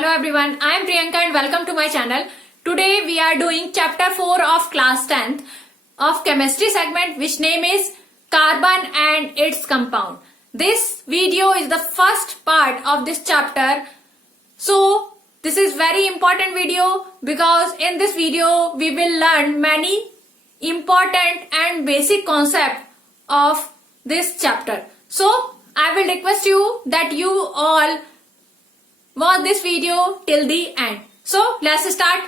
Hello everyone, I am Priyanka and welcome to my channel. Today we are doing chapter 4 of class 10th of chemistry segment, which name is carbon and its compound. This video is the first part of this chapter. So this is very important video because in this video we will learn many important and basic concepts of this chapter. So I will request you that you all watch this video till the end. So let's start.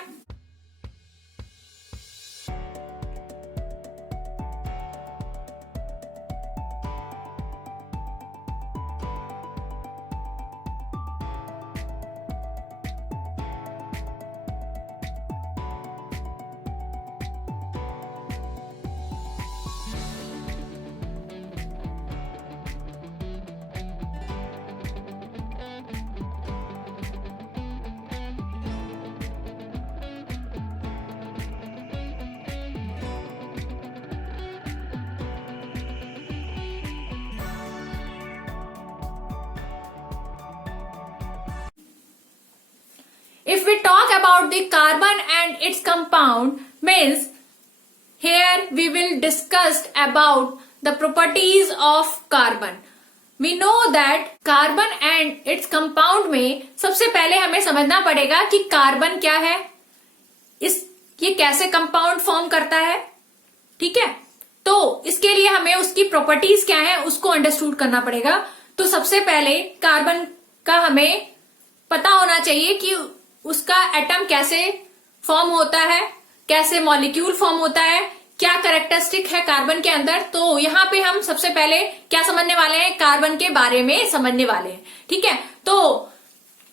If we talk about the carbon and its compound, means here we will discuss about the properties of carbon. We know that carbon and its compound में सबसे पहले हमें समझना पड़ेगा कि carbon क्या है, ये कैसे कंपाउंड फॉर्म करता है. ठीक है, तो इसके लिए हमें उसकी प्रॉपर्टीज क्या है उसको अंडरस्टूड करना पड़ेगा. तो सबसे पहले कार्बन का हमें पता होना चाहिए कि उसका एटम कैसे फॉर्म होता है, कैसे मॉलिक्यूल फॉर्म होता है, क्या कैरेक्टरिस्टिक है कार्बन के अंदर. तो यहाँ पे हम सबसे पहले क्या समझने वाले हैं, कार्बन के बारे में समझने वाले हैं. ठीक है, तो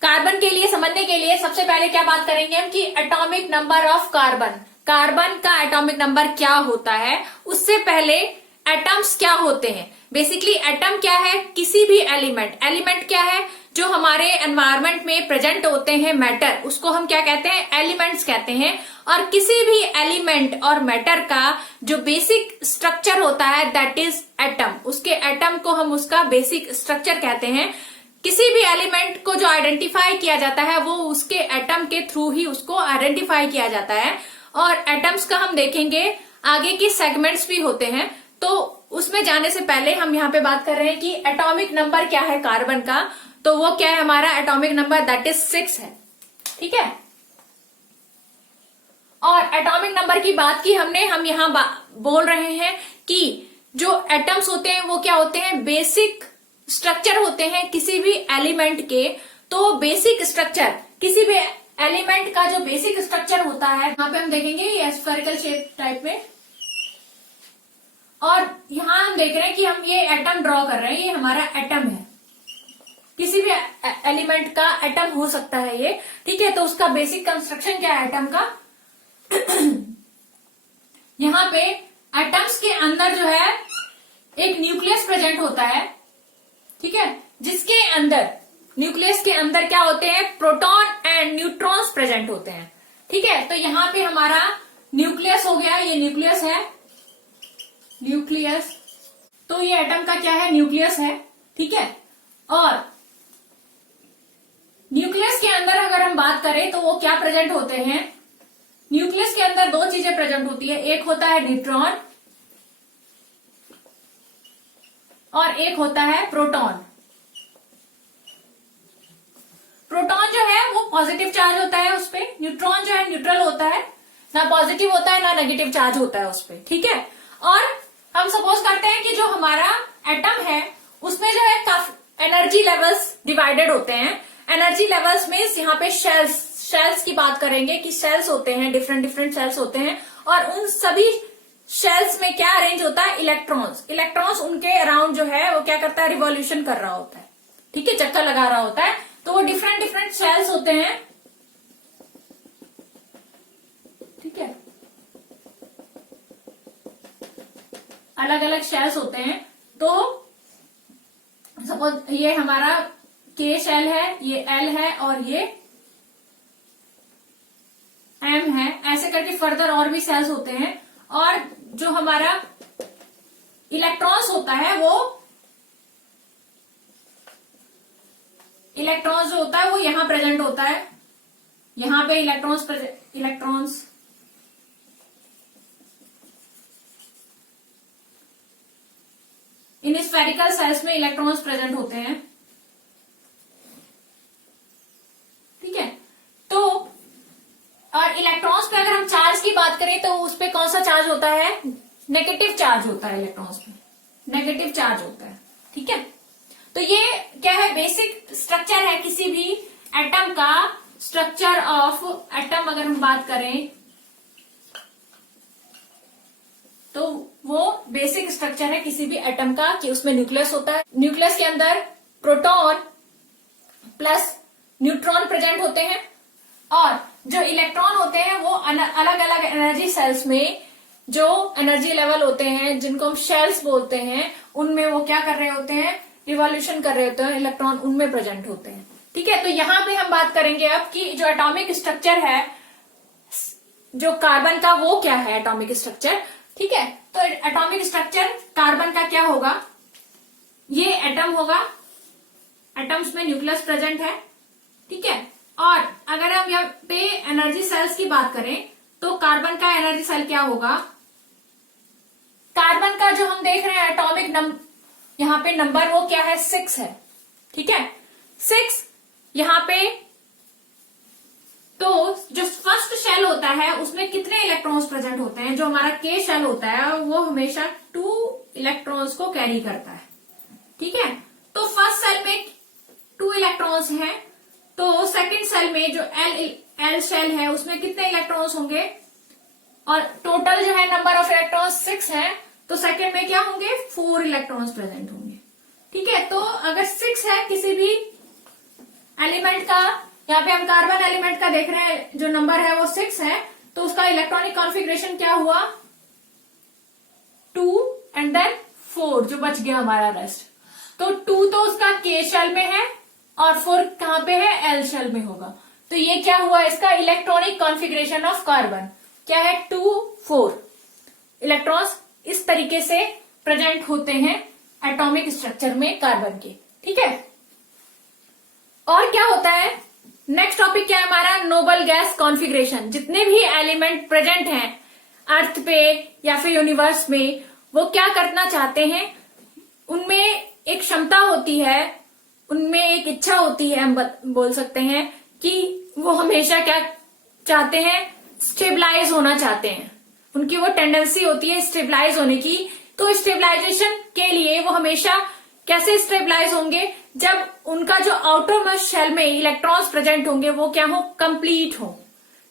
कार्बन के लिए समझने के लिए सबसे पहले क्या बात करेंगे हम कि atomic number of carbon. Carbon का एटॉमिक नंबर क्या होता है, उससे पहले एटम्स क्या होते हैं. बेसिकली एटम क्या है, किसी भी एलिमेंट क्या है जो हमारे एनवायरमेंट में प्रेजेंट होते हैं, मैटर, उसको हम क्या कहते हैं, एलिमेंट्स कहते हैं. और किसी भी एलिमेंट और मैटर का जो बेसिक स्ट्रक्चर होता है दैट इज एटम. उसके एटम को हम उसका बेसिक स्ट्रक्चर कहते हैं. किसी भी एलिमेंट को जो आइडेंटिफाई किया जाता है वो उसके एटम के थ्रू ही उसको आइडेंटिफाई किया जाता है. और एटम्स का हम देखेंगे आगे की सेगमेंट्स भी होते हैं, तो उसमें जाने से पहले हम यहाँ पे बात कर रहे हैं कि एटॉमिक नंबर क्या है कार्बन का. तो वो क्या है, हमारा एटॉमिक नंबर दैट इज 6 है. ठीक है, और एटॉमिक नंबर की बात की हमने, हम यहाँ बोल रहे हैं कि जो एटम्स होते हैं वो क्या होते हैं, बेसिक स्ट्रक्चर होते हैं किसी भी एलिमेंट के. तो बेसिक स्ट्रक्चर, किसी भी एलिमेंट का जो बेसिक स्ट्रक्चर होता है, यहाँ पे हम देखेंगे ये स्फेरिकल शेप टाइप में. और यहाँ हम देख रहे हैं कि हम ये एटम ड्रॉ कर रहे हैं, ये हमारा एटम है. किसी भी एलिमेंट का एटम हो सकता है ये. ठीक है, तो उसका बेसिक कंस्ट्रक्शन क्या है एटम का. यहाँ पे एटम्स के अंदर जो है एक न्यूक्लियस प्रेजेंट होता है. ठीक है, जिसके अंदर, न्यूक्लियस के अंदर क्या होते हैं, प्रोटॉन एंड न्यूट्रॉन्स प्रेजेंट होते हैं. ठीक है, तो यहाँ पे हमारा न्यूक्लियस हो गया, ये न्यूक्लियस है, न्यूक्लियस. तो ये एटम का क्या है, न्यूक्लियस है. ठीक है, और न्यूक्लियस के अंदर अगर हम बात करें तो वो क्या प्रेजेंट होते हैं, न्यूक्लियस के अंदर दो चीजें प्रेजेंट होती है. एक होता है न्यूट्रॉन और एक होता है प्रोटॉन. प्रोटॉन जो है वो पॉजिटिव चार्ज होता है उस पे, न्यूट्रॉन जो है न्यूट्रल होता है, ना पॉजिटिव होता है ना नेगेटिव चार्ज होता है उस पे. ठीक है, और हम सपोज करते हैं कि जो हमारा एटम है उसमें जो है काफी एनर्जी लेवल्स डिवाइडेड होते हैं. एनर्जी लेवल्स मीन्स यहाँ पे शेल्स की बात करेंगे कि शेल्स होते हैं, डिफरेंट शेल्स होते हैं. और उन सभी शेल्स में क्या अरेंज होता है, इलेक्ट्रॉन्स उनके अराउंड जो है वो क्या करता है, रिवॉल्यूशन कर रहा होता है. ठीक है, चक्कर लगा रहा होता है. तो वो डिफरेंट शेल्स होते हैं. ठीक है, अलग अलग शेल्स होते हैं. तो सपोज ये हमारा के शेल है, ये एल है और ये एम है. ऐसे करके फर्दर और भी सेल्स होते हैं. और जो हमारा इलेक्ट्रॉन्स होता है वो इलेक्ट्रॉन्स जो होता है वो यहां प्रेजेंट होता है, यहां पे इलेक्ट्रॉन्स इन स्फेरिकल सेल्स में इलेक्ट्रॉन्स प्रेजेंट होते हैं। ठीक है, तो और इलेक्ट्रॉन्स पे अगर हम चार्ज की बात करें तो उस पे कौन सा चार्ज होता है, नेगेटिव चार्ज होता है, इलेक्ट्रॉन्स पे नेगेटिव चार्ज होता है। ठीक है, तो ये क्या है, बेसिक स्ट्रक्चर है किसी भी एटम का। स्ट्रक्चर ऑफ एटम अगर हम बात करें तो वो बेसिक स्ट्रक्चर है किसी भी एटम का कि उसमें न्यूक्लियस होता है, न्यूक्लियस के अंदर प्रोटॉन प्लस न्यूट्रॉन प्रेजेंट होते हैं, और जो इलेक्ट्रॉन होते हैं वो अलग अलग एनर्जी सेल्स में जो एनर्जी लेवल होते हैं जिनको हम शेल्स बोलते हैं, उनमें वो क्या कर रहे होते हैं, रिवॉल्यूशन कर रहे होते हैं, इलेक्ट्रॉन उनमें प्रेजेंट होते हैं। ठीक है, तो यहां पे हम बात करेंगे अब कि जो एटॉमिक स्ट्रक्चर है जो कार्बन का वो क्या है एटॉमिक स्ट्रक्चर। ठीक है, तो एटॉमिक स्ट्रक्चर कार्बन का क्या होगा, ये एटम होगा, एटम्स में न्यूक्लियस प्रेजेंट है। ठीक है, और अगर हम यहाँ पे एनर्जी सेल्स की बात करें तो कार्बन का एनर्जी सेल क्या होगा, कार्बन का जो हम देख रहे हैं एटॉमिक यहाँ पे नंबर वो क्या है, 6 है। ठीक है, 6 यहाँ पे, तो जो फर्स्ट शेल होता है उसमें कितने इलेक्ट्रॉन्स प्रेजेंट होते हैं, जो हमारा के शेल होता है वो हमेशा 2 इलेक्ट्रॉन्स को कैरी करता है। ठीक है, तो फर्स्ट सेल में 2 इलेक्ट्रॉन्स हैं, तो सेकंड सेल में जो एल शेल है उसमें कितने इलेक्ट्रॉन्स होंगे, और टोटल जो है नंबर ऑफ इलेक्ट्रॉन्स 6 है, तो सेकंड में क्या होंगे, 4 इलेक्ट्रॉन्स प्रेजेंट होंगे। ठीक है, तो अगर 6 है किसी भी एलिमेंट का, यहाँ पे हम कार्बन एलिमेंट का देख रहे हैं जो नंबर है वो 6 है, तो उसका इलेक्ट्रॉनिक कॉन्फ़िगरेशन क्या हुआ, 2 एंड देन 4 जो बच गया हमारा रेस्ट। तो 2 तो उसका के शेल में है और 4 कहां पे है, एल शेल में होगा। तो ये क्या हुआ, इसका इलेक्ट्रॉनिक कॉन्फ़िगरेशन ऑफ कार्बन क्या है, 2 4 इलेक्ट्रॉन्स इस तरीके से प्रेजेंट होते हैं एटॉमिक स्ट्रक्चर में कार्बन के। ठीक है, और क्या होता है, नेक्स्ट टॉपिक क्या है हमारा, नोबल गैस कॉन्फ़िगरेशन। जितने भी एलिमेंट प्रेजेंट हैं अर्थ पे या फिर यूनिवर्स में, वो क्या करना चाहते हैं, उनमें एक क्षमता होती है, उनमें एक इच्छा होती है, हम बोल सकते हैं कि वो हमेशा क्या चाहते हैं, स्टेबलाइज होना चाहते हैं, उनकी वो टेंडेंसी होती है स्टेबलाइज होने की। तो स्टेबलाइजेशन के लिए वो हमेशा कैसे स्टेबलाइज होंगे, जब उनका जो आउटरमोस्ट शेल में इलेक्ट्रॉन्स प्रेजेंट होंगे वो क्या हो, कंप्लीट हो।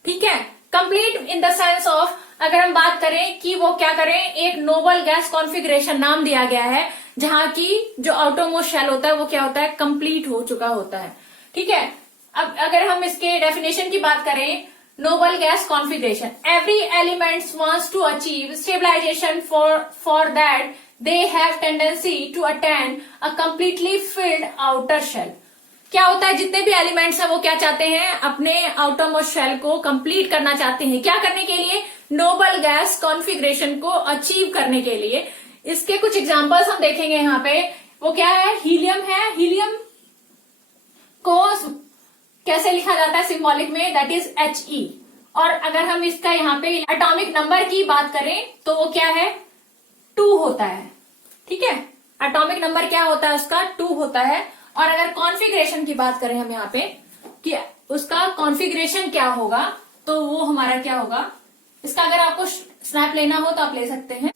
ठीक है, complete in the sense of अगर हम बात करें कि वो क्या करें, एक नोबल गैस कॉन्फ़िगरेशन नाम दिया गया है जहां की जो आउटरमोस्ट शेल होता है वो क्या होता है, कंप्लीट हो चुका होता है। ठीक है, अब अगर हम इसके डेफिनेशन की बात करें, noble gas configuration, every element wants to achieve stabilization, for that they have tendency to attain a completely filled outer shell। क्या होता है, जितने भी एलिमेंट्स हैं वो क्या चाहते हैं, अपने आउटर मोस्ट शेल को कंप्लीट करना चाहते हैं। क्या करने के लिए, नोबल गैस कॉन्फ़िगरेशन को अचीव करने के लिए। इसके कुछ एग्जांपल्स हम देखेंगे यहाँ पे, वो क्या है, हीलियम है, हीलियम को कैसे लिखा जाता है सिंबॉलिक में, दैट इज He। और अगर हम इसका यहाँ पे एटॉमिक नंबर की बात करें तो वो क्या है, 2 होता है। ठीक है, एटॉमिक नंबर क्या होता है उसका, 2 होता है। और अगर कॉन्फ़िगरेशन की बात करें हम यहाँ पे कि उसका कॉन्फ़िगरेशन क्या होगा, तो वो हमारा क्या होगा, इसका अगर आपको स्नैप लेना हो तो आप ले सकते हैं।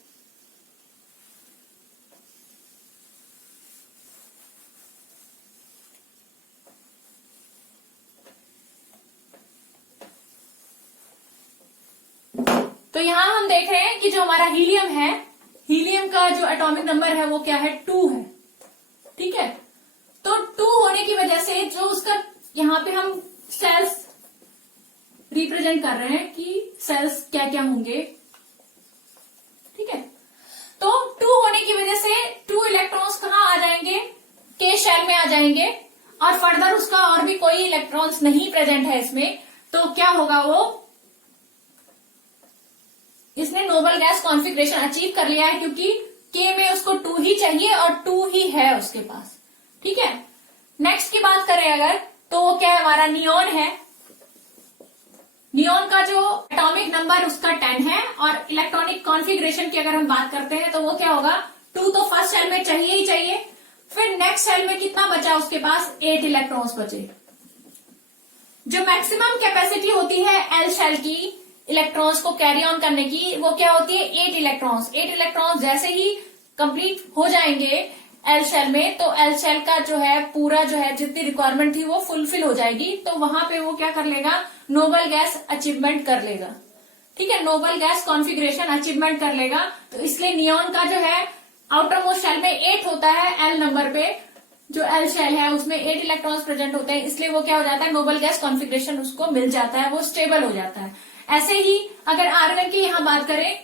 तो यहां हम देख रहे हैं कि जो हमारा हीलियम है, हीलियम का जो एटॉमिक नंबर है वो क्या है, 2 है। ठीक है, तो 2 होने की वजह से जो उसका यहाँ पे हम सेल्स रिप्रेजेंट कर रहे हैं कि सेल्स क्या क्या होंगे। ठीक है, तो 2 होने की वजह से 2 इलेक्ट्रॉन्स कहाँ आ जाएंगे, के शेल में आ जाएंगे, और फर्दर उसका और भी कोई इलेक्ट्रॉन्स नहीं प्रेजेंट है इसमें, तो क्या होगा, वो इसने नोबल गैस कॉन्फ़िगरेशन अचीव कर लिया है, क्योंकि के में उसको 2 ही चाहिए और 2 ही है उसके पास। ठीक है, नेक्स्ट की बात करें अगर, तो वो क्या है, हमारा नियोन है। नियोन का जो एटॉमिक नंबर उसका 10 है, और इलेक्ट्रॉनिक कॉन्फ़िगरेशन की अगर हम बात करते हैं तो वो क्या होगा, 2 तो फर्स्ट शेल में चाहिए ही चाहिए। फिर नेक्स्ट शेल में कितना बचा, उसके पास 8 इलेक्ट्रॉन्स बचे। जो मैक्सिमम कैपेसिटी होती है एल शेल की इलेक्ट्रॉन्स को कैरी ऑन करने की, वो क्या होती है, 8 इलेक्ट्रॉन्स। 8 इलेक्ट्रॉन्स जैसे ही कंप्लीट हो जाएंगे एल शेल में, तो एल शेल का जो है पूरा जो है जितनी रिक्वायरमेंट थी वो फुलफिल हो जाएगी। तो वहां पे वो क्या कर लेगा, नोबल गैस अचीवमेंट कर लेगा। ठीक है, नोबल गैस कॉन्फ़िगरेशन अचीवमेंट कर लेगा। तो इसलिए नियोन का जो है आउटर मोस्ट शेल में 8 होता है, एल नंबर पे जो एल शेल है उसमें 8 इलेक्ट्रॉन्स प्रेजेंट होते हैं, इसलिए वो क्या हो जाता है, नोबल गैस कॉन्फ़िगरेशन उसको मिल जाता है, वो स्टेबल हो जाता है। ऐसे ही अगर आर्गन की यहां बात करें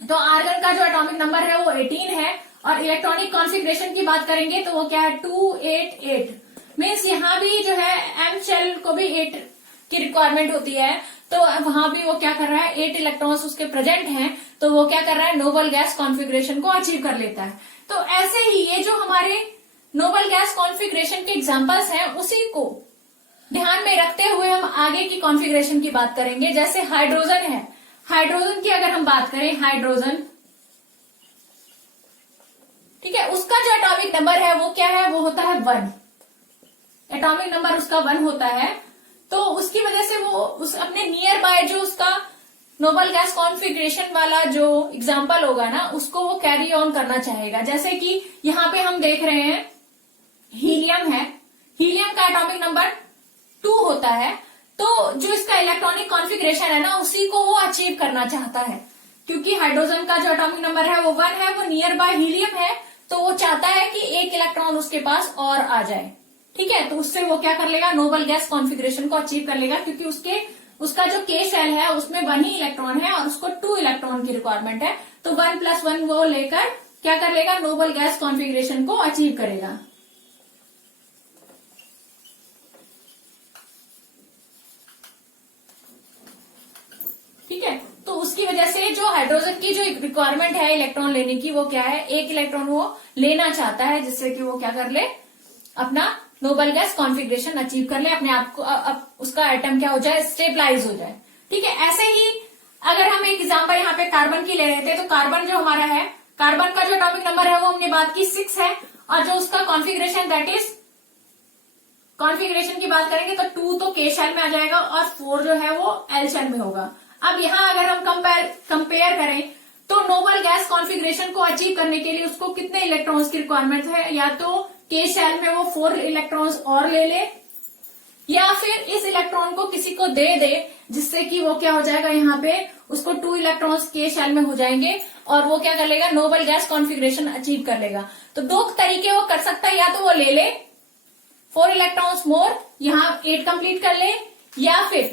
तो आर्गन का जो एटॉमिक नंबर है वो 18 है, और इलेक्ट्रॉनिक कॉन्फ़िगरेशन की बात करेंगे तो वो क्या है, 288। मीन्स यहाँ भी जो है एम शेल को भी 8 की रिक्वायरमेंट होती है, तो वहां भी वो क्या कर रहा है, 8 इलेक्ट्रॉन्स उसके प्रेजेंट हैं, तो वो क्या कर रहा है, नोबल गैस कॉन्फ़िगरेशन को अचीव कर लेता है। तो ऐसे ही ये जो हमारे नोबल गैस कॉन्फ़िगरेशन के एग्जांपल्स हैं, उसी को ध्यान में रखते हुए हम आगे की कॉन्फ़िगरेशन की बात करेंगे। जैसे हाइड्रोजन है, हाइड्रोजन की अगर हम बात करें, हाइड्रोजन, ठीक है, उसका जो एटॉमिक नंबर है वो क्या है, वो होता है 1। एटॉमिक नंबर उसका 1 होता है। तो उसकी वजह से वो उस अपने नियर बाय जो उसका नोबल गैस कॉन्फ़िगरेशन वाला जो एग्जाम्पल होगा ना, उसको वो कैरी ऑन करना चाहेगा। जैसे कि यहाँ पे हम देख रहे हैं हीलियम है, हीलियम का एटॉमिक नंबर 2 होता है, तो जो इसका इलेक्ट्रॉनिक कॉन्फ़िगरेशन है ना, उसी को वो अचीव करना चाहता है। क्योंकि हाइड्रोजन का जो एटॉमिक नंबर है वो 1 है, वो नियर बाय हीलियम है, तो वो चाहता है कि एक इलेक्ट्रॉन उसके पास और आ जाए। ठीक है, तो उससे वो क्या कर लेगा, नोबल गैस कॉन्फ़िगरेशन को अचीव कर लेगा, क्योंकि उसका जो के शेल है उसमें 1 ही इलेक्ट्रॉन है और उसको 2 इलेक्ट्रॉन की रिक्वायरमेंट है। तो 1 + 1 वो लेकर क्या कर लेगा, नोबल गैस कॉन्फ़िगरेशन को अचीव करेगा। ठीक है, तो उसकी वजह से जो हाइड्रोजन की जो रिक्वायरमेंट है इलेक्ट्रॉन लेने की, वो क्या है, एक इलेक्ट्रॉन वो लेना चाहता है, जिससे कि वो क्या कर ले, अपना नोबल गैस कॉन्फ़िगरेशन अचीव कर ले, अपने आप को उसका एटम क्या हो जाए, स्टेबलाइज हो जाए। ठीक है, ऐसे ही अगर हम एक एग्जांपल यहाँ पे कार्बन की ले रहे थे, तो कार्बन जो हमारा है, कार्बन का जो एटॉमिक नंबर है वो हमने बात की 6 है, और जो उसका कॉन्फ़िगरेशन दैट इज, कॉन्फ़िगरेशन की बात करेंगे तो 2 तो के शेल में आ जाएगा और 4 जो है वो एल शेल में होगा। अब यहाँ अगर हम कंपेयर करें तो नोबल गैस कॉन्फ़िगरेशन को अचीव करने के लिए उसको कितने इलेक्ट्रॉन्स की रिक्वायरमेंट है, या तो के शेल में वो 4 इलेक्ट्रॉन्स और ले ले, या फिर इस इलेक्ट्रॉन को किसी को दे दे, जिससे कि वो क्या हो जाएगा, यहाँ पे उसको 2 इलेक्ट्रॉन्स के शेल में हो जाएंगे, और वो क्या कर लेगा, नोबल गैस कॉन्फ़िगरेशन अचीव कर लेगा। तो 2 तरीके वो कर सकता है, या तो वो ले ले 4 इलेक्ट्रॉन्स मोर, यहाँ 8 कंप्लीट कर ले, या फिर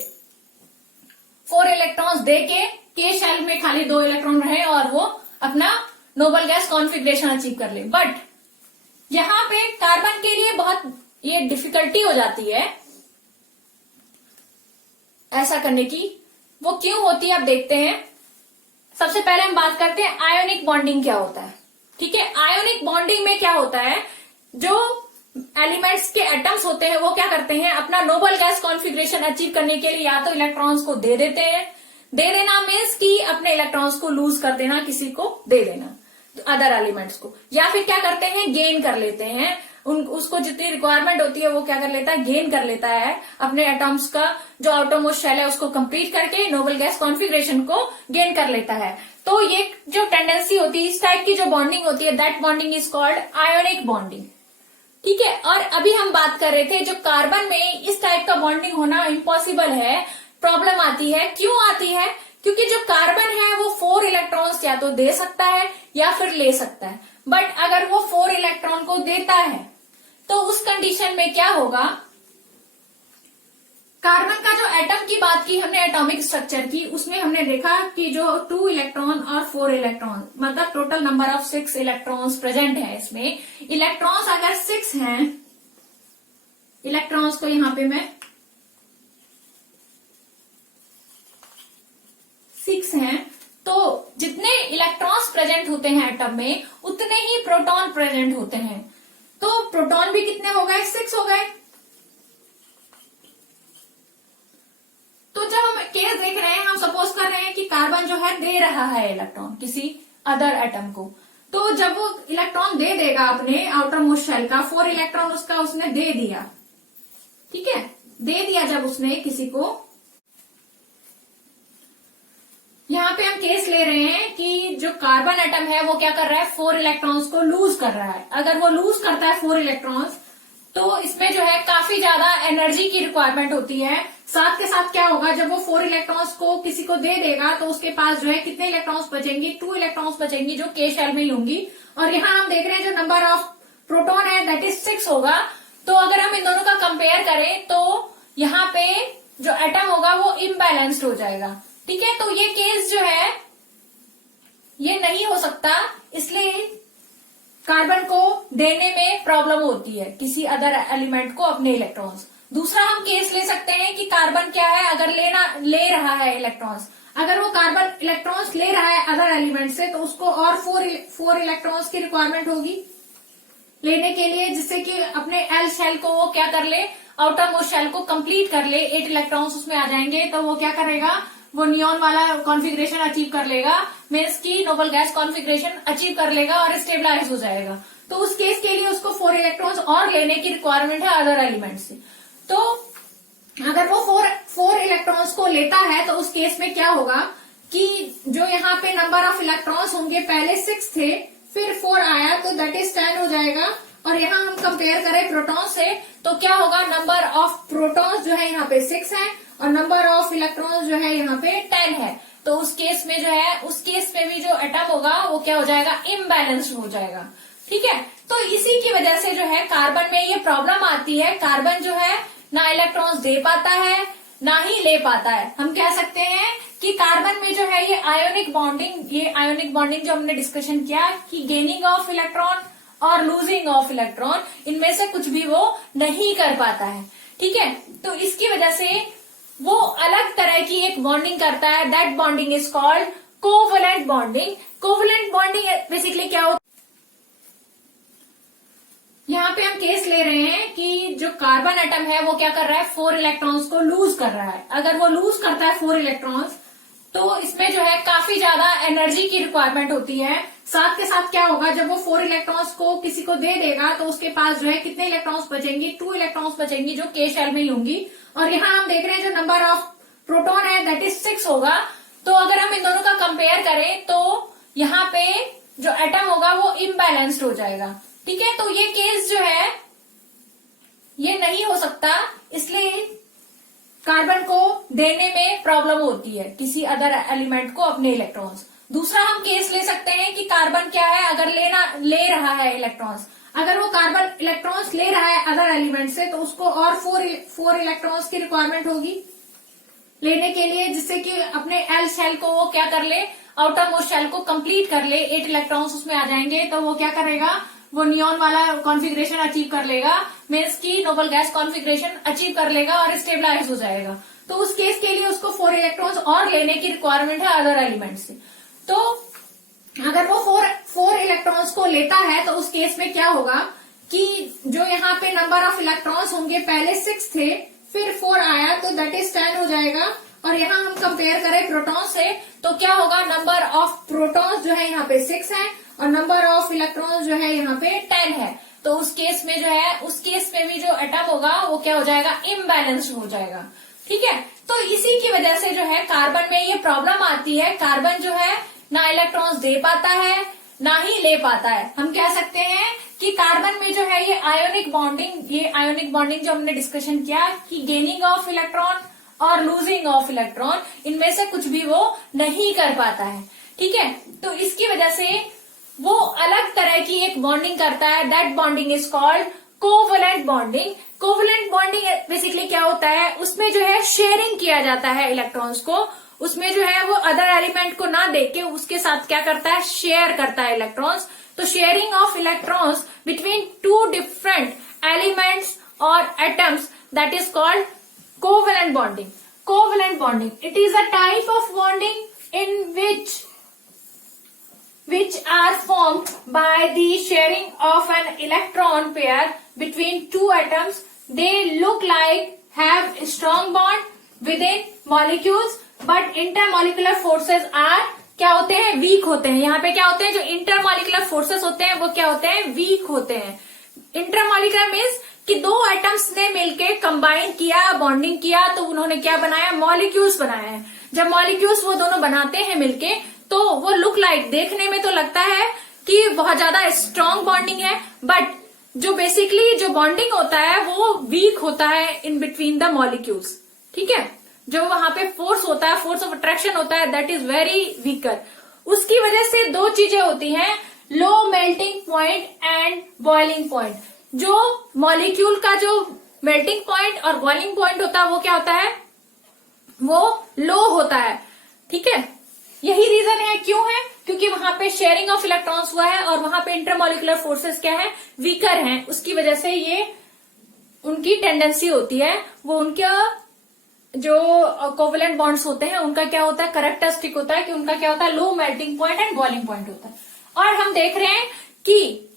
4 इलेक्ट्रॉन्स दे के शेल में खाली 2 इलेक्ट्रॉन रहे और वो अपना नोबल गैस कॉन्फ़िगरेशन अचीव कर ले। बट यहाँ पे कार्बन के लिए बहुत ये डिफिकल्टी हो जाती है ऐसा करने की। वो क्यों होती है, अब देखते हैं। सबसे पहले हम बात करते हैं आयोनिक बॉन्डिंग क्या होता है। ठीक है, आयोनिक बॉन्डिंग में क्या होता है, जो एलिमेंट्स के एटम्स होते हैं वो क्या करते हैं, अपना नोबल गैस कॉन्फ़िगरेशन अचीव करने के लिए या तो इलेक्ट्रॉन्स को दे देते हैं, दे देना मीन्स कि अपने इलेक्ट्रॉन्स को लूज कर देना, किसी को दे देना अदर एलिमेंट्स को, या फिर क्या करते हैं, गेन कर लेते हैं, उसको जितनी रिक्वायरमेंट होती है वो क्या कर लेता है, गेन कर लेता है, अपने एटम्स का जो आउटरमोस्ट शेल है उसको कंप्लीट करके नोबल गैस कॉन्फ़िगरेशन को गेन कर लेता है। तो ये जो टेंडेंसी होती है, इस टाइप की जो बॉन्डिंग होती है, that bonding is called ionic bonding. ठीक है, और अभी हम बात कर रहे थे जो कार्बन में इस टाइप का बॉन्डिंग होना इम्पॉसिबल है, प्रॉब्लम आती है। क्यों आती है, क्योंकि जो कार्बन है वो 4 इलेक्ट्रॉन्स या तो दे सकता है या फिर ले सकता है। बट अगर वो 4 इलेक्ट्रॉन को देता है तो उस कंडीशन में क्या होगा, कार्बन का जो एटम की बात की हमने, एटॉमिक स्ट्रक्चर की, उसमें हमने देखा कि जो 2 इलेक्ट्रॉन और 4 इलेक्ट्रॉन, मतलब total number of 6 electrons present है इसमें। इलेक्ट्रॉन्स अगर 6 हैं, इलेक्ट्रॉन्स को यहां पे मैं 6 हैं, तो जितने इलेक्ट्रॉन्स प्रेजेंट होते हैं एटम में उतने ही प्रोटॉन प्रेजेंट होते हैं। तो प्रोटॉन भी कितने हो गए, 6 हो गए। तो जब हम केस देख रहे हैं, हम सपोज कर रहे हैं कि कार्बन जो है दे रहा है इलेक्ट्रॉन किसी अदर एटम को, तो जब वो इलेक्ट्रॉन दे देगा अपने आउटर मोस्ट शेल का, 4 इलेक्ट्रॉन उसका उसने दे दिया, ठीक है, दे दिया जब उसने किसी को, यहाँ पे हम केस ले रहे हैं कि जो कार्बन एटम है वो क्या कर रहा है, 4 इलेक्ट्रॉन्स को लूज कर रहा है। अगर वो लूज करता है 4 इलेक्ट्रॉन्स, तो इसमें जो है काफी ज्यादा एनर्जी की रिक्वायरमेंट होती है। साथ के साथ क्या होगा, जब वो 4 इलेक्ट्रॉन्स को किसी को दे देगा तो उसके पास जो है कितने इलेक्ट्रॉन्स बचेंगी, 2 इलेक्ट्रॉन्स बचेंगी जो के शेल में ही होंगी। और यहाँ हम देख रहे हैं जो नंबर ऑफ प्रोटॉन है दैट इज 6 होगा। तो अगर हम इन दोनों का कंपेयर करें तो यहाँ पे जो एटम होगा वो इम्बैलेंस्ड हो जाएगा, ठीक है। तो ये केस जो है ये नहीं हो सकता, इसलिए कार्बन को देने में प्रॉब्लम होती है किसी अदर एलिमेंट को अपने इलेक्ट्रॉन्स। दूसरा हम केस ले सकते हैं कि कार्बन क्या है, अगर ले रहा है इलेक्ट्रॉन्स, अगर वो कार्बन इलेक्ट्रॉन्स ले रहा है अदर एलिमेंट से, तो उसको और 4 इलेक्ट्रॉन्स की रिक्वायरमेंट होगी लेने के लिए, जिससे कि अपने एल शेल को वो क्या कर ले, आउटर मोस्ट शेल को कंप्लीट कर ले, 8 इलेक्ट्रॉन्स उसमें आ जाएंगे। तो वो क्या करेगा, वो नियॉन वाला कॉन्फ़िगरेशन अचीव कर लेगा, मीन्स की नोबल गैस कॉन्फ़िगरेशन अचीव कर लेगा और स्टेबलाइज हो जाएगा। तो उस केस के लिए उसको 4 इलेक्ट्रॉन्स और लेने की रिक्वायरमेंट है अदर एलिमेंट से। तो अगर वो 4 इलेक्ट्रॉन्स को लेता है तो उस केस में क्या होगा कि जो यहाँ पे नंबर ऑफ इलेक्ट्रॉन्स होंगे, पहले 6 थे, फिर 4 आया तो दैट इज 10 हो जाएगा। और यहाँ हम कंपेयर करें प्रोटॉन से तो क्या होगा, नंबर ऑफ प्रोटॉन्स जो है यहाँ पे 6 है और नंबर ऑफ इलेक्ट्रॉन्स जो है यहाँ पे 10 है। तो उस केस में जो है, उस केस में भी जो एटम होगा वो क्या हो जाएगा, इम्बैलेंस्ड हो जाएगा, ठीक है। तो इसी की वजह से जो है कार्बन में ये प्रॉब्लम आती है, कार्बन जो है ना इलेक्ट्रॉन्स दे पाता है ना ही ले पाता है। हम कह सकते हैं कि कार्बन में जो है ये आयोनिक बॉन्डिंग जो हमने डिस्कशन किया कि गेनिंग ऑफ इलेक्ट्रॉन और लूजिंग ऑफ इलेक्ट्रॉन, इनमें से कुछ भी वो नहीं कर पाता है, ठीक है। तो इसकी वजह से वो अलग तरह की एक बॉन्डिंग करता है, that bonding is called covalent bonding. Covalent bonding basically क्या होता है, यहाँ पे हम केस ले रहे हैं कि जो कार्बन एटम है वो क्या कर रहा है, 4 इलेक्ट्रॉन्स को लूज कर रहा है। अगर वो लूज करता है 4 इलेक्ट्रॉन्स, तो इसमें जो है काफी ज्यादा एनर्जी की रिक्वायरमेंट होती है। साथ के साथ क्या होगा, जब वो 4 इलेक्ट्रॉन्स को किसी को दे देगा तो उसके पास जो है कितने इलेक्ट्रॉन्स बचेंगी, 2 इलेक्ट्रॉन्स बचेंगी जो के शेल में ही होंगी। और यहाँ हम देख रहे हैं जो नंबर ऑफ प्रोटॉन है दैट इज 6 होगा। तो अगर हम इन दोनों का कंपेयर करें तो यहाँ पे जो एटम होगा वो इम्बैलेंस्ड हो जाएगा, ठीक है। तो ये केस जो है ये नहीं हो सकता, इसलिए कार्बन को देने में प्रॉब्लम होती है किसी अदर एलिमेंट को अपने इलेक्ट्रॉन्स। दूसरा हम केस ले सकते हैं कि कार्बन क्या है, अगर ले रहा है इलेक्ट्रॉन्स, अगर वो कार्बन इलेक्ट्रॉन्स ले रहा है अदर एलिमेंट से, तो उसको और 4 इलेक्ट्रॉन्स की रिक्वायरमेंट होगी लेने के लिए, जिससे कि अपने एल शेल को वो क्या कर ले, आउटर मोस्ट शेल को कंप्लीट कर ले, 8 इलेक्ट्रॉन्स उसमें आ जाएंगे। तो वो क्या करेगा, वो नियॉन वाला कॉन्फ़िगरेशन अचीव कर लेगा, मीन्स की नोबल गैस कॉन्फ़िगरेशन अचीव कर लेगा और स्टेबलाइज हो जाएगा। तो उस केस के लिए उसको 4 इलेक्ट्रॉन्स और लेने की रिक्वायरमेंट है अदर एलिमेंट से। तो अगर वो 4 इलेक्ट्रॉन्स को लेता है तो उस केस में क्या होगा कि जो यहाँ पे नंबर ऑफ इलेक्ट्रॉन्स होंगे, पहले 6 थे, फिर 4 आया तो दैट इज 10 हो जाएगा। और यहाँ हम कंपेयर करें प्रोटॉन से तो क्या होगा, नंबर ऑफ प्रोटॉन्स जो है यहाँ पे 6 है और नंबर ऑफ इलेक्ट्रॉन्स जो है यहाँ पे 10 है। तो उस केस में जो है, उस केस में भी जो एटम होगा वो क्या हो जाएगा, इम्बैलेंस्ड हो जाएगा, ठीक है। तो इसी की वजह से जो है कार्बन में ये प्रॉब्लम आती है, कार्बन जो है ना इलेक्ट्रॉन्स दे पाता है ना ही ले पाता है। हम कह सकते हैं कि कार्बन में जो है ये आयोनिक बॉन्डिंग जो हमने डिस्कशन किया कि गेनिंग ऑफ इलेक्ट्रॉन और लूजिंग ऑफ इलेक्ट्रॉन, इनमें से कुछ भी वो नहीं कर पाता है, ठीक है। तो इसकी वजह से वो अलग तरह की एक बॉन्डिंग करता है, that bonding is called covalent bonding. Covalent bonding basically क्या होता है, उसमें जो है शेयरिंग किया जाता है इलेक्ट्रॉन्स को, उसमें जो है वो अदर एलिमेंट को ना देके उसके साथ क्या करता है, शेयर करता है इलेक्ट्रॉन्स। तो sharing of electrons between 2 different elements और atoms, that is called covalent bonding. Covalent bonding, it is a type of bonding in which which are formed by the sharing of an electron pair between two atoms. They look like have a strong bond within molecules, but intermolecular forces are क्या होते हैं, week होते हैं. यहाँ पे क्या होते हैं, जो इंटरमोलिकुलर फोर्सेस होते हैं वो क्या होते हैं, वीक होते हैं. इंटरमोलिकुलर मीन्स कि दो एटम्स ने मिलके कंबाइन किया, बॉन्डिंग किया, तो उन्होंने क्या बनाया, मॉलिक्यूल्स बनाए हैं. जब मॉलिक्यूल्स वो दोनों बनाते हैं मिलके तो वो लुक लाइक, देखने में तो लगता है कि बहुत ज्यादा स्ट्रॉन्ग बॉन्डिंग है, बट जो बेसिकली जो बॉन्डिंग होता है वो वीक होता है इन बिटवीन द मॉलिक्यूल्स. ठीक है, जो वहां पे फोर्स होता है, फोर्स ऑफ अट्रैक्शन होता है, दैट इज वेरी वीकर. उसकी वजह से दो चीजें होती हैं, low melting point and boiling point. जो मॉलिक्यूल का जो मेल्टिंग पॉइंट और बॉइलिंग पॉइंट होता है वो क्या होता है, वो लो होता है. ठीक है, यही रीजन है, क्यों है, क्योंकि वहां पे शेयरिंग ऑफ इलेक्ट्रॉन्स हुआ है और वहां पे इंटरमोलिकुलर फोर्सेस क्या है, वीकर हैं. उसकी वजह से ये उनकी टेंडेंसी होती है, वो उनका जो कोवेलेंट बॉन्ड्स होते हैं उनका क्या होता है, कैरेक्टरिस्टिक होता है कि उनका क्या होता है, low melting point and boiling point होता है. और हम देख रहे हैं कि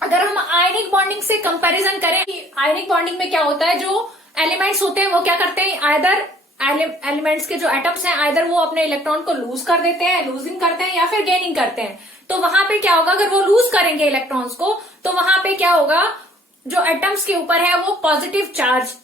अगर हम आयनिक बॉन्डिंग से कंपैरिजन करें, आयनिक बॉन्डिंग में क्या होता है, जो एलिमेंट्स होते हैं वो क्या करते हैं, आइदर एलिमेंट्स के जो एटम्स हैं आइदर वो अपने इलेक्ट्रॉन को लूज कर देते हैं, लूजिंग करते हैं, या फिर गेनिंग करते हैं. तो वहां पे क्या होगा, अगर वो लूज करेंगे इलेक्ट्रॉन्स को तो वहां पे क्या होगा, जो एटम्स के ऊपर है वो पॉजिटिव चार्ज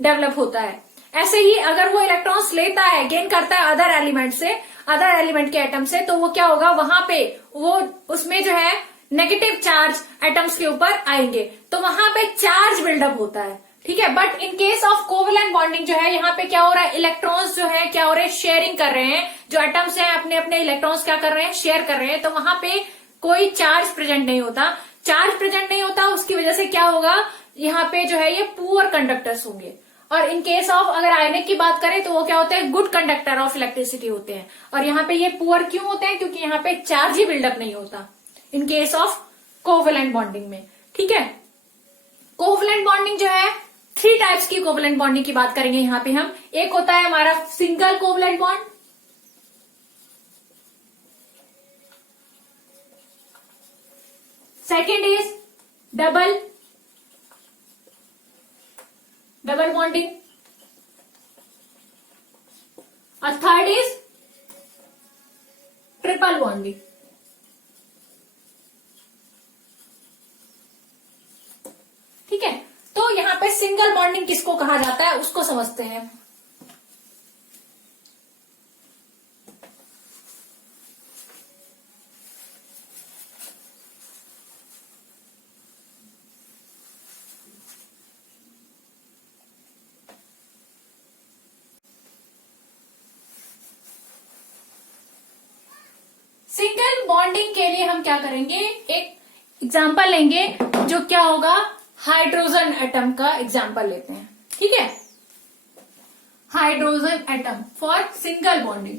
डेवलप होता है. ऐसे ही अगर वो इलेक्ट्रॉन्स लेता है, गेन करता है अदर एलिमेंट से, अदर एलिमेंट के एटम से, तो वो क्या होगा, वहां पे वो उसमें जो है नेगेटिव चार्ज एटम्स के ऊपर आएंगे, तो वहां पे चार्ज बिल्डअप होता है. ठीक है, but in case of covalent bonding जो है, यहाँ पे क्या हो रहा है, इलेक्ट्रॉन्स जो है क्या हो रहे हैं, शेयरिंग कर रहे हैं. जो एटम्स हैं अपने अपने इलेक्ट्रॉन्स क्या कर रहे हैं, शेयर कर रहे हैं, तो वहां पे कोई चार्ज प्रेजेंट नहीं होता. चार्ज प्रेजेंट नहीं होता, उसकी वजह से क्या होगा, यहाँ पे जो है ये पुअर कंडक्टर्स होंगे. और इन केस ऑफ अगर आयनिक की बात करें तो वो क्या होते हैं, गुड कंडक्टर ऑफ इलेक्ट्रिसिटी होते हैं. और यहाँ पे ये पुअर क्यों होते हैं, क्योंकि यहाँ पे चार्ज ही बिल्डअप नहीं होता in case of covalent bonding में. ठीक है, कोवेलेंट बॉन्डिंग जो है, 3 टाइप्स की कोवेलेंट बॉन्डिंग की बात करेंगे यहाँ पे हम. एक होता है हमारा single covalent bond, second is double bonding, और थर्ड इज ट्रिपल बॉन्डिंग. ठीक है, तो यहाँ पे सिंगल बॉन्डिंग किसको कहा जाता है उसको समझते हैं. सिंगल बॉन्डिंग के लिए हम क्या करेंगे, एक एग्जांपल लेंगे, जो क्या होगा, हाइड्रोजन एटम का एग्जांपल लेते हैं. ठीक है, hydrogen atom for single bonding.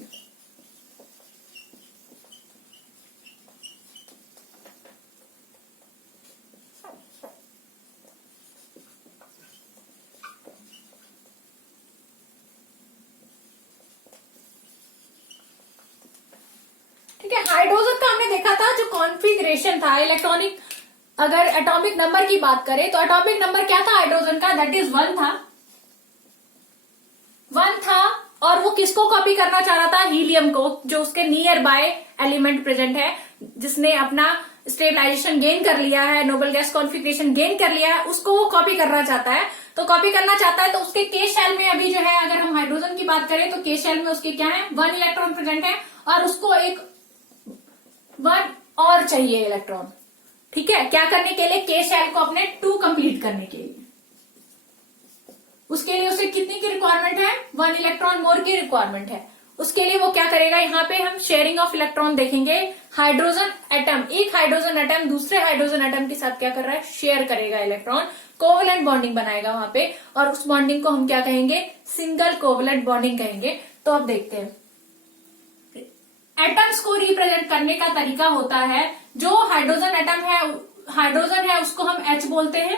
ठीक है, हाइड्रोजन का हमने देखा था, जो कॉन्फ़िगरेशन था इलेक्ट्रॉनिक, अगर एटॉमिक नंबर की बात करें तो एटॉमिक नंबर क्या था हाइड्रोजन का, दैट इज 1 था. 1 था, और वो किसको कॉपी करना चाह रहा था, हीलियम को, जो उसके नियर बाय एलिमेंट प्रेजेंट है, जिसने अपना स्टेबलाइजेशन गेन कर लिया है, नोबल गैस कॉन्फ़िगरेशन गेन कर लिया है, उसको वो कॉपी करना चाहता है. तो कॉपी करना चाहता है तो उसके के शेल में अभी जो है, अगर हम हाइड्रोजन की बात करें तो के शेल में उसके क्या है, 1 इलेक्ट्रॉन प्रेजेंट है, और उसको एक 1 और चाहिए इलेक्ट्रॉन. ठीक है, क्या करने के लिए, के शेल को अपने 2 कंप्लीट करने के लिए. उसके लिए उसे कितनी की रिक्वायरमेंट है, 1 इलेक्ट्रॉन मोर की रिक्वायरमेंट है. उसके लिए वो क्या करेगा, यहाँ पे हम शेयरिंग ऑफ इलेक्ट्रॉन देखेंगे. हाइड्रोजन एटम, एक हाइड्रोजन एटम दूसरे हाइड्रोजन एटम के साथ क्या कर रहा है, शेयर करेगा इलेक्ट्रॉन, कोवेलेंट बॉन्डिंग बनाएगा वहां पे, और उस बॉन्डिंग को हम क्या कहेंगे, सिंगल कोवेलेंट बॉन्डिंग कहेंगे. तो अब देखते हैं, एटम्स को रिप्रेजेंट करने का तरीका होता है, जो हाइड्रोजन एटम है, हाइड्रोजन है उसको हम H बोलते हैं,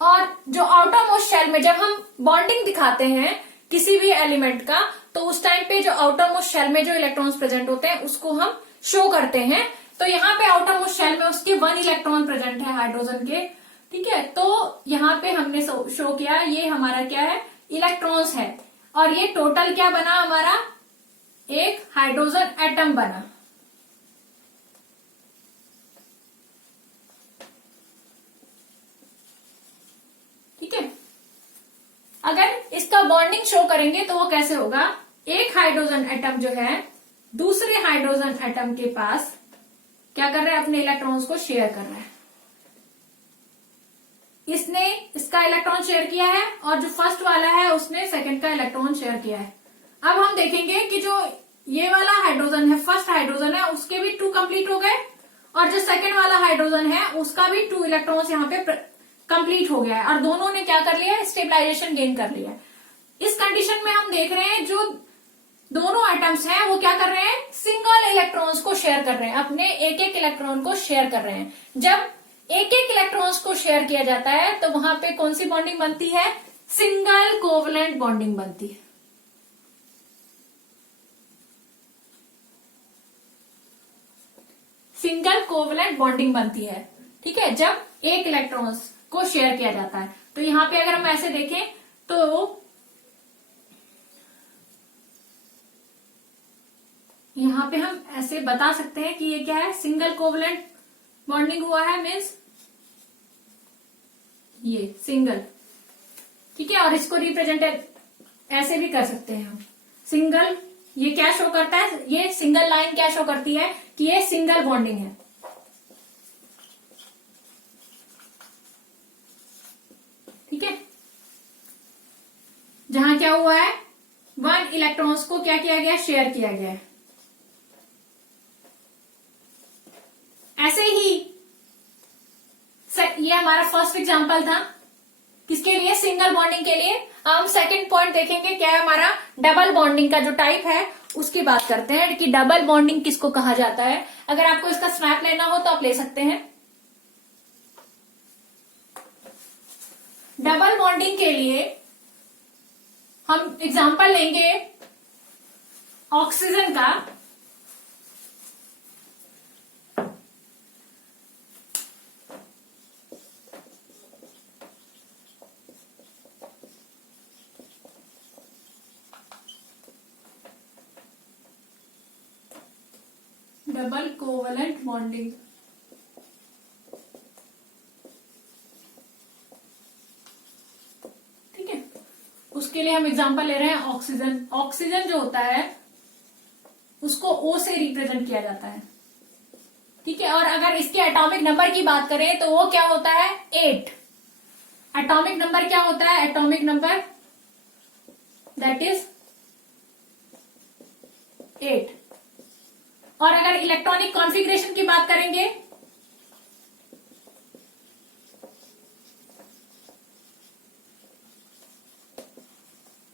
और जो आउटर मोस्ट शेल में जब हम बॉन्डिंग दिखाते हैं किसी भी एलिमेंट का, तो उस टाइम पे जो आउटर मोस्ट शेल में जो इलेक्ट्रॉन्स प्रेजेंट होते हैं उसको हम शो करते हैं। तो यहाँ पे आउटर मोस्ट शेल में उसके 1 इलेक्ट्रॉन प्रेजेंट है हाइड्रोजन के, ठीक है। तो यहाँ पे हमने शो किया ये हमारा क्या है, इलेक्ट्रॉन्स है, और ये टोटल क्या बना हमारा, एक हाइड्रोजन एटम बना। ठीक है, अगर इसका बॉन्डिंग शो करेंगे तो वो कैसे होगा, एक हाइड्रोजन एटम जो है दूसरे हाइड्रोजन एटम के पास क्या कर रहा है, अपने इलेक्ट्रॉन्स को शेयर कर रहा है। इसने इसका इलेक्ट्रॉन शेयर किया है और जो फर्स्ट वाला है उसने सेकंड का इलेक्ट्रॉन शेयर किया है। अब हम देखेंगे कि जो ये वाला हाइड्रोजन है, फर्स्ट हाइड्रोजन है, उसके भी 2 कंप्लीट हो गए, और जो सेकंड वाला हाइड्रोजन है उसका भी 2 इलेक्ट्रॉन्स यहाँ पे कंप्लीट हो गया है, और दोनों ने क्या कर लिया है, स्टेबलाइजेशन गेन कर लिया है। इस कंडीशन में हम देख रहे हैं जो दोनों एटम्स हैं वो क्या कर रहे हैं, सिंगल इलेक्ट्रॉन्स को शेयर कर रहे हैं, अपने एक एक इलेक्ट्रॉन को शेयर कर रहे हैं। जब एक एक इलेक्ट्रॉन्स को शेयर किया जाता है तो वहां पे कौन सी बॉन्डिंग बनती है, सिंगल कोवलेंट बॉन्डिंग बनती है। सिंगल कोवलेंट बॉन्डिंग बनती है, ठीक है, जब एक इलेक्ट्रॉन्स को शेयर किया जाता है। तो यहां पे अगर हम ऐसे देखें तो यहां पे हम ऐसे बता सकते हैं कि ये क्या है, सिंगल कोवलेंट बॉन्डिंग हुआ है, मीन्स ये सिंगल, ठीक है। और इसको रिप्रेजेंट ऐसे भी कर सकते हैं हम, सिंगल, ये क्या शो करता है, ये सिंगल लाइन क्या शो करती है कि ये सिंगल बॉन्डिंग है, ठीक है। जहां क्या हुआ है, 1 इलेक्ट्रॉन्स को क्या किया गया, शेयर किया गया है। ऐसे ही ये हमारा फर्स्ट एग्जांपल था, किसके लिए, सिंगल बॉन्डिंग के लिए। हम सेकंड पॉइंट देखेंगे क्या है हमारा, डबल बॉन्डिंग का जो टाइप है उसकी बात करते हैं कि डबल बॉन्डिंग किसको कहा जाता है। अगर आपको इसका स्नैप लेना हो तो आप ले सकते हैं। डबल बॉन्डिंग के लिए हम एग्जांपल लेंगे ऑक्सीजन का। डबल कोवलेंट बॉन्डिंग, ठीक है, उसके लिए हम एग्जांपल ले रहे हैं ऑक्सीजन। ऑक्सीजन जो होता है उसको O से रिप्रेजेंट किया जाता है, ठीक है। और अगर इसके एटॉमिक नंबर की बात करें तो वो क्या होता है, 8। एटॉमिक नंबर क्या होता है, एटॉमिक नंबर दैट इज 8। और अगर इलेक्ट्रॉनिक कॉन्फ़िगरेशन की बात करेंगे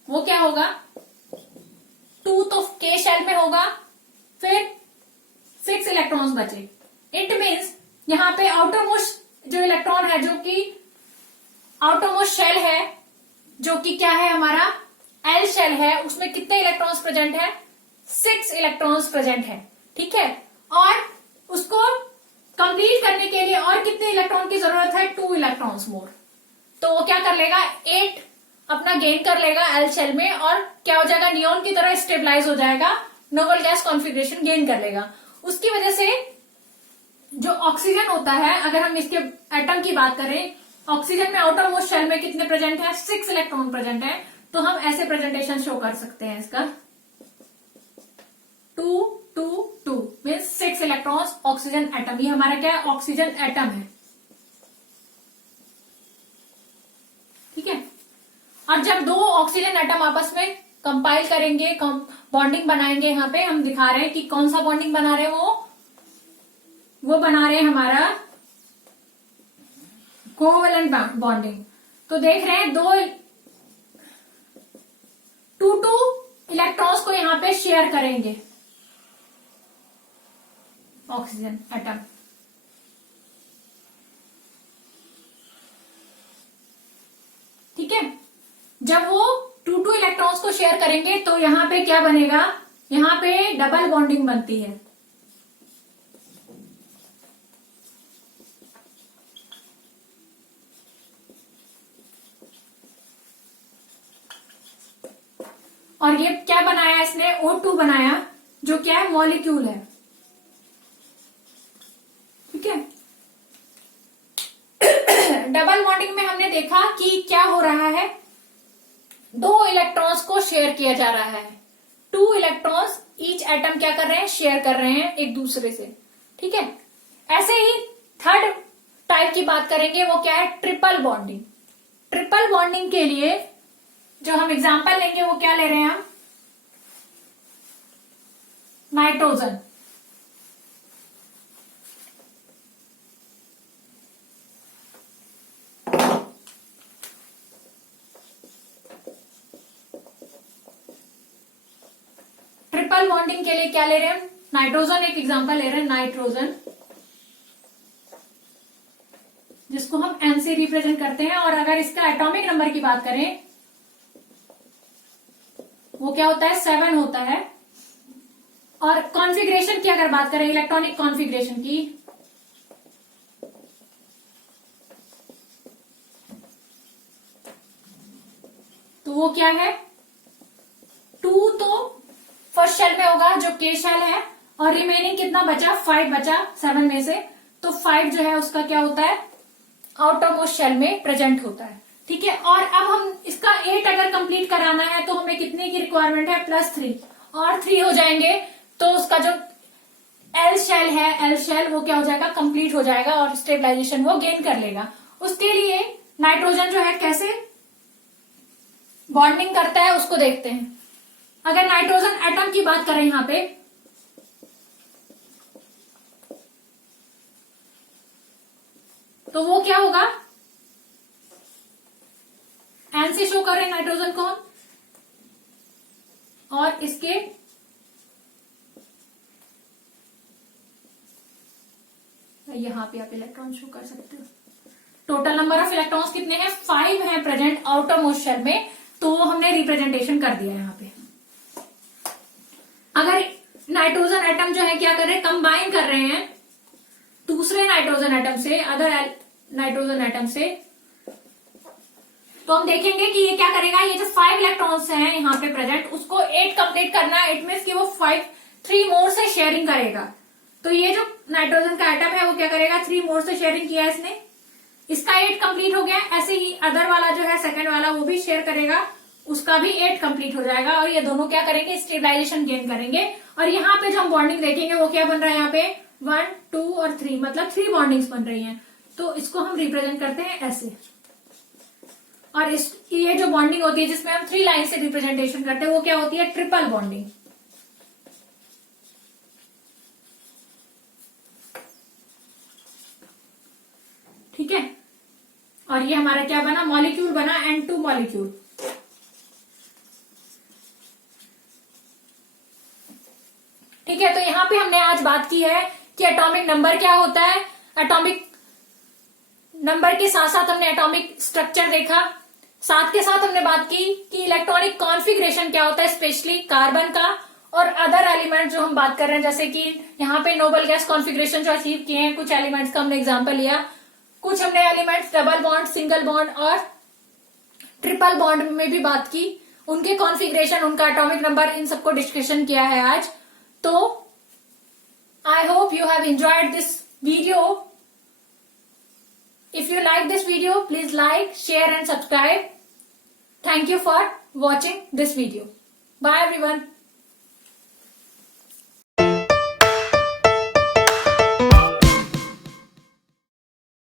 वो क्या होगा, 2 तो K शेल में होगा, फिर 6 इलेक्ट्रॉन्स बचे। इट मीन्स यहां पे आउटर मोस्ट जो इलेक्ट्रॉन है, जो कि आउटर मोस्ट शेल है, जो कि क्या है हमारा L शेल है, उसमें कितने इलेक्ट्रॉन्स प्रेजेंट है, 6 इलेक्ट्रॉन्स प्रेजेंट है, ठीक है। और उसको कंप्लीट करने के लिए और कितने इलेक्ट्रॉन की जरूरत है, 2 इलेक्ट्रॉन्स मोर। तो वो क्या कर लेगा, 8 अपना गेन कर लेगा L शेल में, और क्या हो जाएगा, नियॉन की तरह स्टेबलाइज हो जाएगा, नोबल गैस कॉन्फ़िगरेशन गेन कर लेगा। उसकी वजह से जो ऑक्सीजन होता है, अगर हम इसके एटम की बात करें, ऑक्सीजन में आउटर मोस्ट शेल में कितने प्रेजेंट है, 6 इलेक्ट्रॉन प्रेजेंट है। तो हम ऐसे प्रेजेंटेशन शो कर सकते हैं इसका, 2 2 2 मीन्स 6 इलेक्ट्रॉन्स ऑक्सीजन एटम। ये हमारा क्या है, ऑक्सीजन एटम है, ठीक है। और जब 2 ऑक्सीजन एटम आपस में कंपाइल करेंगे, बॉन्डिंग बनाएंगे, यहाँ पे हम दिखा रहे हैं कि कौन सा बॉन्डिंग बना रहे हैं, वो बना रहे हैं हमारा कोवेलेंट बॉन्डिंग। तो देख रहे हैं 2 इलेक्ट्रॉन्स को यहाँ पे शेयर करेंगे ऑक्सीजन एटम, ठीक है। जब वो टू इलेक्ट्रॉन्स को शेयर करेंगे तो यहाँ पे क्या बनेगा, यहाँ पे डबल बॉन्डिंग बनती है। और ये क्या बनाया इसने, O2 बनाया, जो क्या है, मॉलिक्यूल है। ठीक है। डबल बॉन्डिंग में हमने देखा कि क्या हो रहा है, दो इलेक्ट्रॉन्स को शेयर किया जा रहा है। 2 इलेक्ट्रॉन्स ईच एटम क्या कर रहे हैं, शेयर कर रहे हैं एक दूसरे से। ठीक है। ऐसे ही थर्ड टाइप की बात करेंगे, वो क्या है, ट्रिपल बॉन्डिंग। ट्रिपल बॉन्डिंग के लिए जो हम एग्जांपल लेंगे वो क्या ले रहे हैं हम, नाइट्रोजन। ट्रिपल बॉन्डिंग के लिए क्या ले रहे हैं हम, नाइट्रोजन। एक एग्जांपल ले रहे हैं नाइट्रोजन, जिसको हम N से रिप्रेजेंट करते हैं। और अगर इसका एटॉमिक नंबर की बात करें, वो क्या होता है, 7 होता है। और कॉन्फ़िगरेशन की अगर बात करें, इलेक्ट्रॉनिक कॉन्फ़िगरेशन की, तो वो क्या है, 2 तो फर्स्ट शेल में होगा जो के शेल है, और रिमेनिंग कितना बचा, 5 बचा 7 में से। तो 5 जो है उसका क्या होता है, आउटर मोस्ट शेल में प्रेजेंट होता है। ठीक है। और अब हम इसका 8 अगर कंप्लीट कराना है तो हमें कितने की रिक्वायरमेंट है, +3, और 3 हो जाएंगे तो उसका जो एल शेल है, एल शेल वो क्या हो जाएगा, कंप्लीट हो जाएगा और स्टेबलाइजेशन वो गेन कर लेगा। उसके लिए नाइट्रोजन जो है कैसे बॉन्डिंग करता है उसको देखते हैं। अगर नाइट्रोजन एटम की बात करें यहां पे, तो वो क्या होगा, एन से शो कर रहे हैं नाइट्रोजन को हम, और इसके यहां पे आप इलेक्ट्रॉन शो कर सकते हो। टोटल नंबर ऑफ इलेक्ट्रॉन्स कितने हैं, 5 हैं प्रेजेंट आउटर मोस्ट शेल में, तो हमने रिप्रेजेंटेशन कर दिया यहां पे। अगर नाइट्रोजन एटम जो है क्या कर रहे हैं, कंबाइन कर रहे हैं दूसरे नाइट्रोजन एटम से, अदर नाइट्रोजन एटम से, तो हम देखेंगे कि ये क्या करेगा, ये जो 5 इलेक्ट्रॉन्स हैं यहाँ पे प्रेजेंट, उसको 8 कंप्लीट करना है। इट मीन्स कि वो 3 मोर से शेयरिंग करेगा। तो ये जो नाइट्रोजन का एटम है वो क्या करेगा, 3 मोर से शेयरिंग किया है इसने, इसका 8 कंप्लीट हो गया। ऐसे ही अदर वाला जो है सेकंड वाला वो भी शेयर करेगा, उसका भी 8 कंप्लीट हो जाएगा। और ये दोनों क्या करेंगे, स्टेबलाइजेशन गेन करेंगे। और यहाँ पे जो हम बॉन्डिंग देखेंगे वो क्या बन रहा है, यहाँ पे 1, 2 और 3, मतलब 3 बॉन्डिंग्स बन रही हैं। तो इसको हम रिप्रेजेंट करते हैं ऐसे। और ये जो बॉन्डिंग होती है जिसमें हम 3 लाइन से रिप्रेजेंटेशन करते हैं वो क्या होती है, ट्रिपल बॉन्डिंग। ठीक है। और ये हमारा क्या बना, मॉलिक्यूल बना, N2 मॉलिक्यूल। ठीक है। तो यहाँ पे हमने आज बात की है कि एटॉमिक नंबर क्या होता है। एटॉमिक नंबर के साथ साथ हमने एटॉमिक स्ट्रक्चर देखा, साथ के साथ हमने बात की कि इलेक्ट्रॉनिक कॉन्फ़िगरेशन क्या होता है, स्पेशली कार्बन का और अदर एलिमेंट जो हम बात कर रहे हैं, जैसे कि यहाँ पे नोबल गैस कॉन्फ़िगरेशन जो अचीव किए हैं, कुछ एलिमेंट्स का हमने एग्जांपल लिया, कुछ हमने elements double bond, single bond और ट्रिपल बॉन्ड में भी बात की, उनके कॉन्फ़िगरेशन, उनका एटॉमिक नंबर, इन सबको डिस्कशन किया है आज। तो I hope you have enjoyed this video. If you like this video, please like, share and subscribe. Thank you for watching this video. Bye everyone.